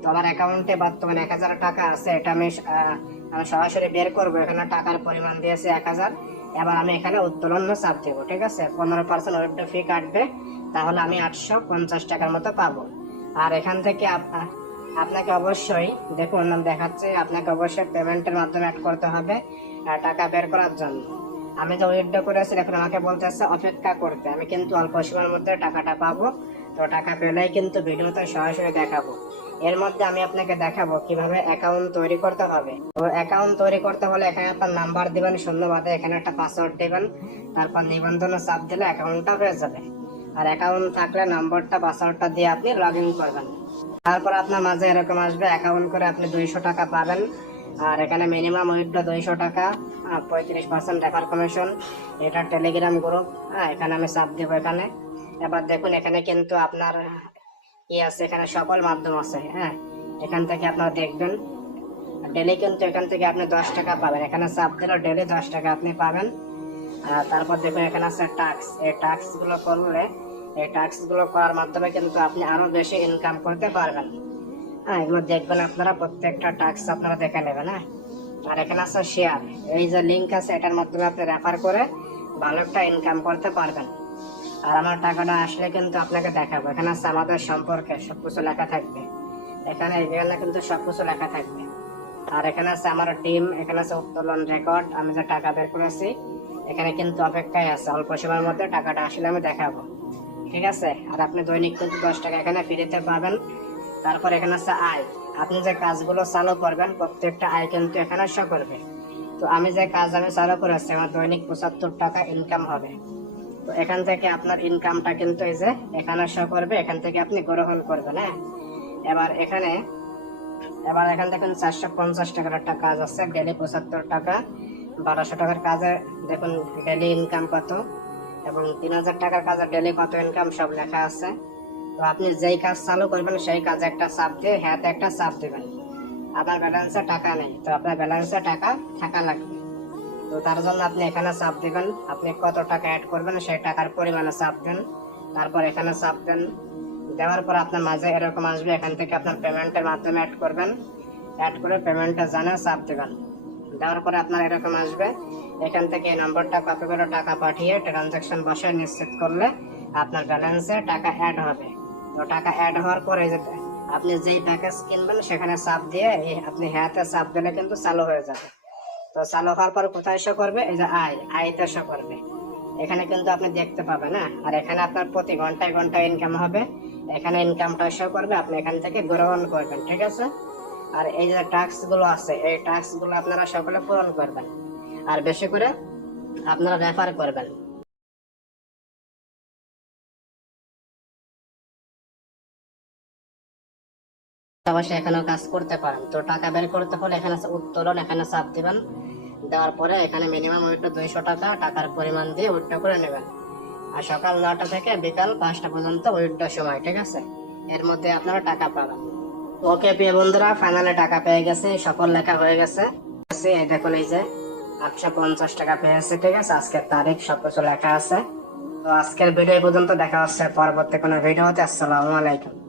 তো আমার অ্যাকাউন্টে বর্তমানে 1000 টাকা আছে, এটা আমি আমি সরাসরি বের করবো। এখানে টাকার পরিমাণ দিয়েছে 1000। এবার আমি এখানে উত্তোলন চাপ দেবো, ঠিক আছে। 15% উইথড্র ফি কাটবে, তাহলে আমি 850 টাকার মতো পাবো। আর এখান থেকে আপনাকে অবশ্যই দেখুন দেখাচ্ছে, আপনাকে অবশ্যই পেমেন্টের মাধ্যমে অ্যাড করতে হবে টাকা বের করার জন্য। আমি যে উইথড্র করেছি এখন আমাকে বলতেছে অপেক্ষা করতে। আমি কিন্তু অল্প সময়ের মধ্যে টাকাটা পাবো। তো টাকা পেলেই কিন্তু ভিডিওতে সরাসরি দেখাবো। এর মধ্যে আমি আপনাকে দেখাবো কিভাবে অ্যাকাউন্ট তৈরি করতে হবে। তো অ্যাকাউন্ট তৈরি করতে হলে এখানে আপনার নাম্বার দিবেন শূন্যবাদে, এখানে একটা পাসওয়ার্ড দিবেন, তারপর নিবন্ধন চাপ দিলে অ্যাকাউন্টটা হয়ে যাবে। আর অ্যাকাউন্ট থাকলে নাম্বারটা পাসওয়ার্ডটা দিয়ে আপনি লগ ইন করবেন। তারপর আপনার মাঝে এরকম আসবে অ্যাকাউন্ট করে আপনি 200 টাকা পাবেন। আর এখানে মিনিমাম উইথড্র 200 টাকা, 35% রেফার কমিশন। এটা টেলিগ্রাম গ্রুপ। এখানে আমি চাপ দেবো এখানে। এবার দেখুন এখানে কিন্তু আপনার কি আছে, এখানে সকল মাধ্যম আছে। এখান থেকে আপনারা দেখবেন ডেলি কিন্তু এখান থেকে আপনি 10 টাকা পাবেন। এখানে চাপ দিলে ডেলি 10 টাকা আপনি পাবেন। তারপর দেখুন এখানে আছে টাস্ক। এই টাস্ক গুলো করলে, এই টাস্ক গুলো করার মাধ্যমে কিন্তু আপনি আরো বেশি ইনকাম করতে পারবেন। এগুলো দেখবেন আপনারা, প্রত্যেকটা টাস্ক আপনারা দেখে নেবেন। আর এখানে আছে শেয়ার। এই যে লিঙ্ক আছে এটার মাধ্যমে আপনি রেফার করে ভালো একটা ইনকাম করতে পারবেন। আর আমার টাকাটা আসলে কিন্তু আপনাকে দেখাবো। এখানে আছে আমাদের সম্পর্কে সবকিছু লেখা থাকবে। এখানে কিন্তু সবকিছু লেখা থাকবে। আর এখানে আছে আমার টিম, এখানে আছে উত্তোলন রেকর্ড, আমি যে টাকা বের করেছি। এখানে কিন্তু অপেক্ষায় আছে, অল্প সময়ের মধ্যে টাকাটা আসলে আমি দেখাবো, ঠিক আছে। আর আপনি দৈনিক কিন্তু 10 টাকা এখানে ফ্রিতে পাবেন। তারপর এখানে আছে আয়। আপনি যে কাজগুলো চালু করবেন প্রত্যেকটা আয় কিন্তু এখানে শো করবে। তো আমি যে কাজ চালু করেছি আমার দৈনিক 75 টাকা ইনকাম হবে। তো এখান থেকে আপনার ইনকামটা কিন্তু এই যে এখানে শো করবে, এখান থেকে আপনি গ্রহণ করবেন। এবার এখান থেকে 450 টাকার একটা কাজ আছে, ডেলি 75 টাকা। 1200 টাকার কাজে দেখুন ডেলি ইনকাম কত, এবং 3000 টাকার কাজে ডেলি কত ইনকাম সব লেখা আছে। তো আপনি যেই কাজ চালু করবেন সেই কাজে একটা চাপ দিয়ে হ্যাঁতে একটা চাপ দিবেন। আপনার ব্যালেন্সে টাকা নেই, তো আপনার ব্যালেন্সে টাকা থাকা লাগবে। তো তার জন্য আপনি এখানে চাপ দিবেন, আপনি কত টাকা অ্যাড করবেন সেই টাকার পরিমাণে চাপ দেন। তারপর এখানে চাপ দেন, দেওয়ার পর আপনার মাঝে এরকম আসবে, এখান থেকে আপনার পেমেন্টের মাধ্যমে অ্যাড করবেন। অ্যাড করে পেমেন্টটা জানা চাপ দিবেন। দেওয়ার পরে আপনার এরকম আসবে, এখান থেকে এই নম্বরটা কপি করে টাকা পাঠিয়ে ট্রানজাকশন বসে নিশ্চিত করলে আপনার ব্যালেন্সে টাকা অ্যাড হবে। তো টাকা অ্যাড হওয়ার পরে আপনি যেই প্যাকেজ কিনবেন সেখানে চাপ দিয়ে আপনি হ্যাঁতে চাপ দিলে কিন্তু চালু হয়ে যাবে। তো চালু হওয়ার পর কোথায় শো করবে, এই যে আয়তে শো করবে। এখানে কিন্তু আপনি দেখতে পাবেন। আর এখানে আপনার প্রতি ঘন্টায় ঘন্টায় ইনকাম হবে। এখানে ইনকামটা শো করবে, আপনি এখান থেকে গ্রহণ করবেন, ঠিক আছে। আর এই যে টাস্ক গুলো আছে এই টাস্ক গুলো আপনারা সকলে পূরণ করবেন। আর বেশি করে আপনারা রেফার করবেন। অবশ্যই এখানেও কাজ করতে পারেন। তো টাকা বের করতে হলে এখানে আছে উত্তোলন, এখানে চাপ দিবেন। দেওয়ার পরে এখানে মিনিমাম উইথড্র 200 টাকা টাকার পরিমাণ দিয়ে উইথড্র করে নেবেন। আর সকাল 9টা থেকে বিকাল 5টা পর্যন্ত উইথড্র সময়, ঠিক আছে। এর মধ্যে আপনারা টাকা পাবেন। ওকে প্রিয় বন্ধুরা, ফাইনালি টাকা পেয়ে গেছে, সকল লেখা হয়ে গেছে। এই দেখুন এই যে 850 টাকা পেয়েছে, ঠিক আছে। আজকের তারিখ সবকিছু লেখা আছে। তো আজকের ভিডিও পর্যন্ত, দেখা হচ্ছে পরবর্তী কোনো ভিডিওতে। আসসালামু আলাইকুম।